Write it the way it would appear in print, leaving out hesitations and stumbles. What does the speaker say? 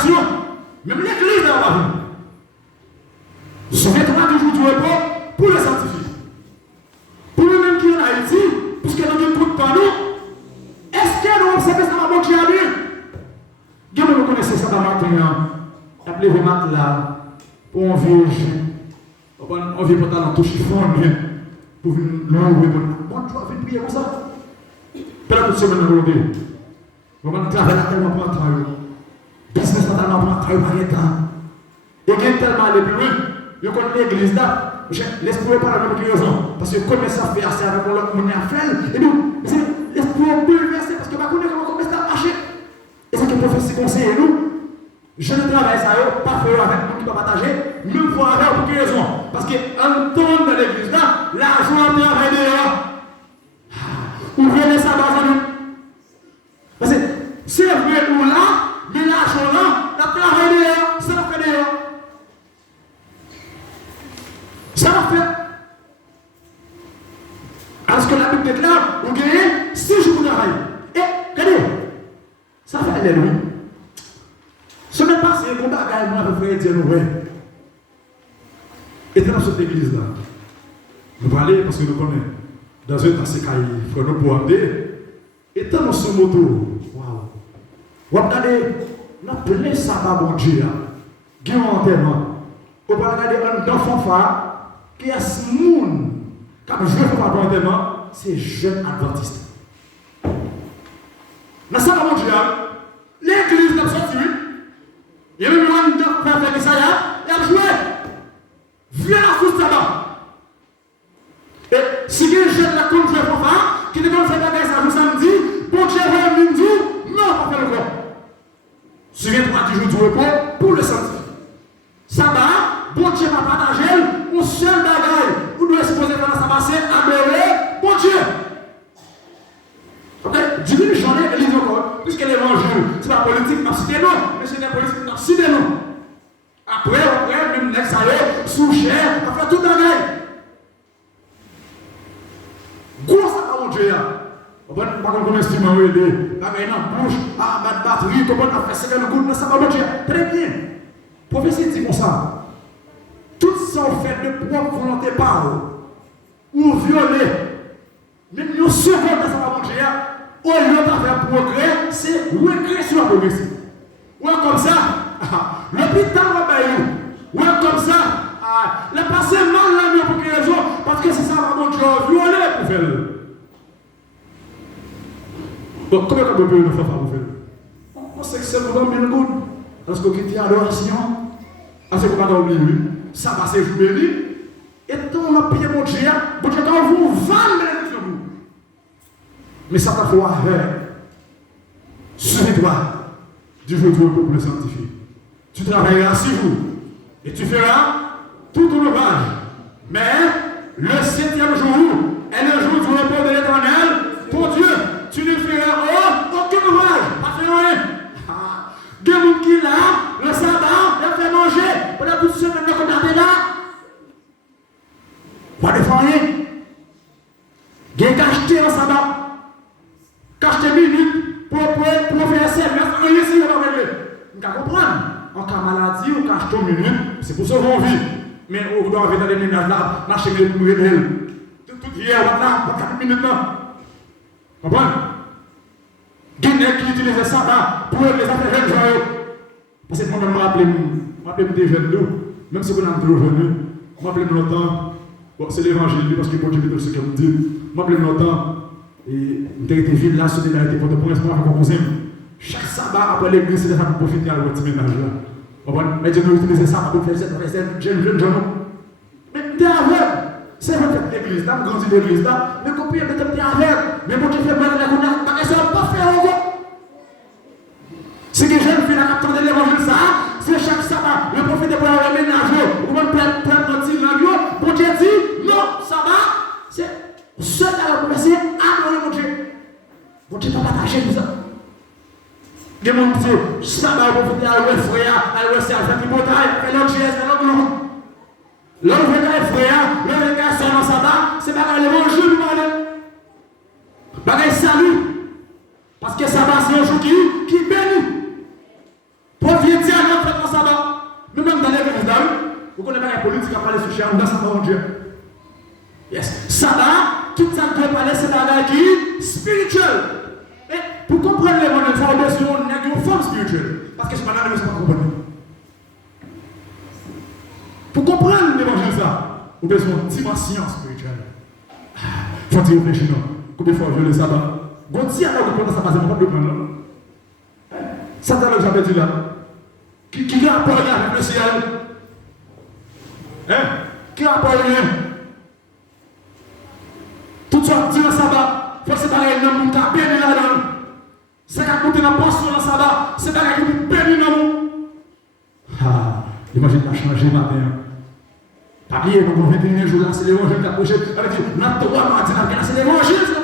congrégation, même l'église n'a pas vu. Souviens-toi du jour du repos pour les scientifiques. Pour nous-mêmes qui en Haïti, puisque nous avons beaucoup de temps, est-ce que nous observons ça va manger à lui? Vous connaissez ça dans le matin, appelez-vous là pour un vieux jus. On vient pour talent tout chiffon, pour nous bon, tu vas venir prier comme ça. Pendant toute semaine, nous allons on va travailler tellement pour entrer. Business pas tellement pour entrer, pas de temps. Et il y a tellement aller plus loin. Vous connaissez l'église là. L'esprit n'est pas la même raison. Parce que comme ça fait assez avec l'autre monde à faire, et nous, l'esprit est bouleversé parce que vous connaissez comment ça marche. Et c'est que le prophétie conseille nous. Je ne travaille ça, pas faire avec nous qui va partager, même voir avec pour quelle raison. Parce qu'en temps de l'église là, l'argent travaille dehors. Ouvrez les sabbats à nous. Parce que c'est vrai ou là, mais l'argent là, la travail dehors, ça va faire dehors. Ça va faire. Parce que la Bible déclare, vous gagnez 6 jours de travail. Et, regardez, ça fait alléluia. Semaine passée, mon bagage, moi, je frère Dieu, nous, et dans cette église-là, nous parlons parce que nous connaissons, dans un temps, c'est qu'il faut nous pour amener, et dans ce moto, waouh, regardez, nous avons plein sabbat, mon Dieu, qui ont enterrement. On va regarder un fanfare, qui est ce monde, quand je veux faire enterrement, c'est jeune adventiste. Dans ça, mon Dieu, l'église n'a pas sorti. Il y a même un qui a fait ça, il a joué. Viens à ce sabbat. Et si il y a un jeune qui a joué pour ça, qui est comme ça, ça samedi, bon Dieu va venir dire, non, pas faire le corps. Souviens-toi du jour du repos pour le samedi. Sabbat, bon Dieu va partager, un seul bagage, vous devez supposer faire ça passer, adorer, bon Dieu. Ok, diminue journée, elle dit encore, puisque l'évangile, c'est pas politique, n'a cité non, mais c'est la politique, n'a cité non. Après, même l'ex aller, sous cher, on fait tout dans l'air. Gros ça, mon Dieu, on va pas comme instrument, on va aider, la main dans la bouche, à battre batterie, comment on a fait 50 gouttes, ça va, mon Dieu. Très bien. Prophétie dit comme ça. Tout ça, on fait de propre volonté par ou violer. Même nous secondes, ça va, mon Dieu. Au lieu de faire progrès, c'est régression progressive. Ou comme ça, l'hôpital va bailler. Ou comme ça, le passé mal là, pour quelle raison? Parce que c'est ça, mon Dieu, violer pour faire. Donc, comment on peut nous faire pour faire? On sait que c'est vraiment bien good. Parce qu'on quitte l'adoration, parce qu'on va oublier, ça va se jouer. Et tout le pied, mon Dieu, quand vous vendez, mais ça t'a fait avec. Souviens-toi du jour du repos pour le sanctifier. Tu travailleras 6 jours et tu feras tout ton ouvrage. Mais le 7e jour est le jour du repos de l'Éternel. Pour Dieu, tu ne feras aucun ouvrage. Pas faire rien. Des gens qui là, le sabbat, il fait manger. Pendant toute semaine, on a là. Pas de faire rien. Il y a acheté un sabbat. Cache tes minutes pour faire un service, rien si on va régler. On va comprendre. En cas de maladie, on cache ton minute, c'est pour ça qu'on vit. Mais on doit avoir des ménages là, marcher pour régler. Tout hier, on a 4 minutes là. Comprendre? Guinée qui utilise ça là pour les affaires jeunes. Parce que moi, je me rappelle des jeunes, même si vous n'êtes pas trop jeunes, je me rappelle longtemps. Bon, c'est l'évangile, parce que bon Dieu veut tout ce qu'il me dit. Je me rappelle longtemps. Et nous avons été ville là, sur solidarité pour pour l'instant, avec mon chaque sabbat après l'église, c'est ça pour profiter à l'autre ménage là. Mais Dieu nous utilise ça pour faire cette jeune. Mais tu es aveugle. C'est vrai que l'église là, grandi l'église là, mais combien de temps tu es aveugle? Mais bon Dieu fait mal à la connexion, parce que ça ne va pas faire en gros. Ce que j'aime faire la capture de l'évangile, ça, c'est chaque sabbat, le prophète pour avoir un ménage, ou même prendre un petit langue, bon Dieu dit, non, sabbat, c'est. Seul à la promesse, adorer mon Dieu. Mon Dieu n'a pas partagé tout ça. Des gens qui disent, ça va profiter à l'ouest frère, à l'ouest à faire du bataille, et l'autre GS, et l'autre non. L'autre frère, l'autre frère, c'est dans ça va, c'est pas l'évangile, bagaille salut. Parce que ça va, c'est un jour qui bénit. Pour vieux politique à parler sur chien, dans sa mon Dieu. Yes. Sabbat, tout ça qui parler, c'est un qui est spirituel. Et pour comprendre les mots, il faut besoin d'une forme spirituelle. Parce que ce matin, nous ne sommes pas comprendre. Pour comprendre l'évangile, ça, vous avez besoin d'une dimension spirituelle. Il faut y réfléchir. Combien de fois je le sabbat? Gontier alors que pendant ça passe, pas de prendre. Ça t'as le j'avais dit là. Qui a rapport avec le ciel? Hein? Qui a rapport avec tout ça dit dans le sabbat, il faut séparer les hommes qui ont béni là-dedans. C'est qu'à côté de la portion dans le sabbat, c'est pas qui ont béni dans le monde. Ah, l'imagine a changé matin. Pas bien, nous avons 21 jours là, c'est l'évangile qui a approché. Avec notre droit, c'est l'évangile.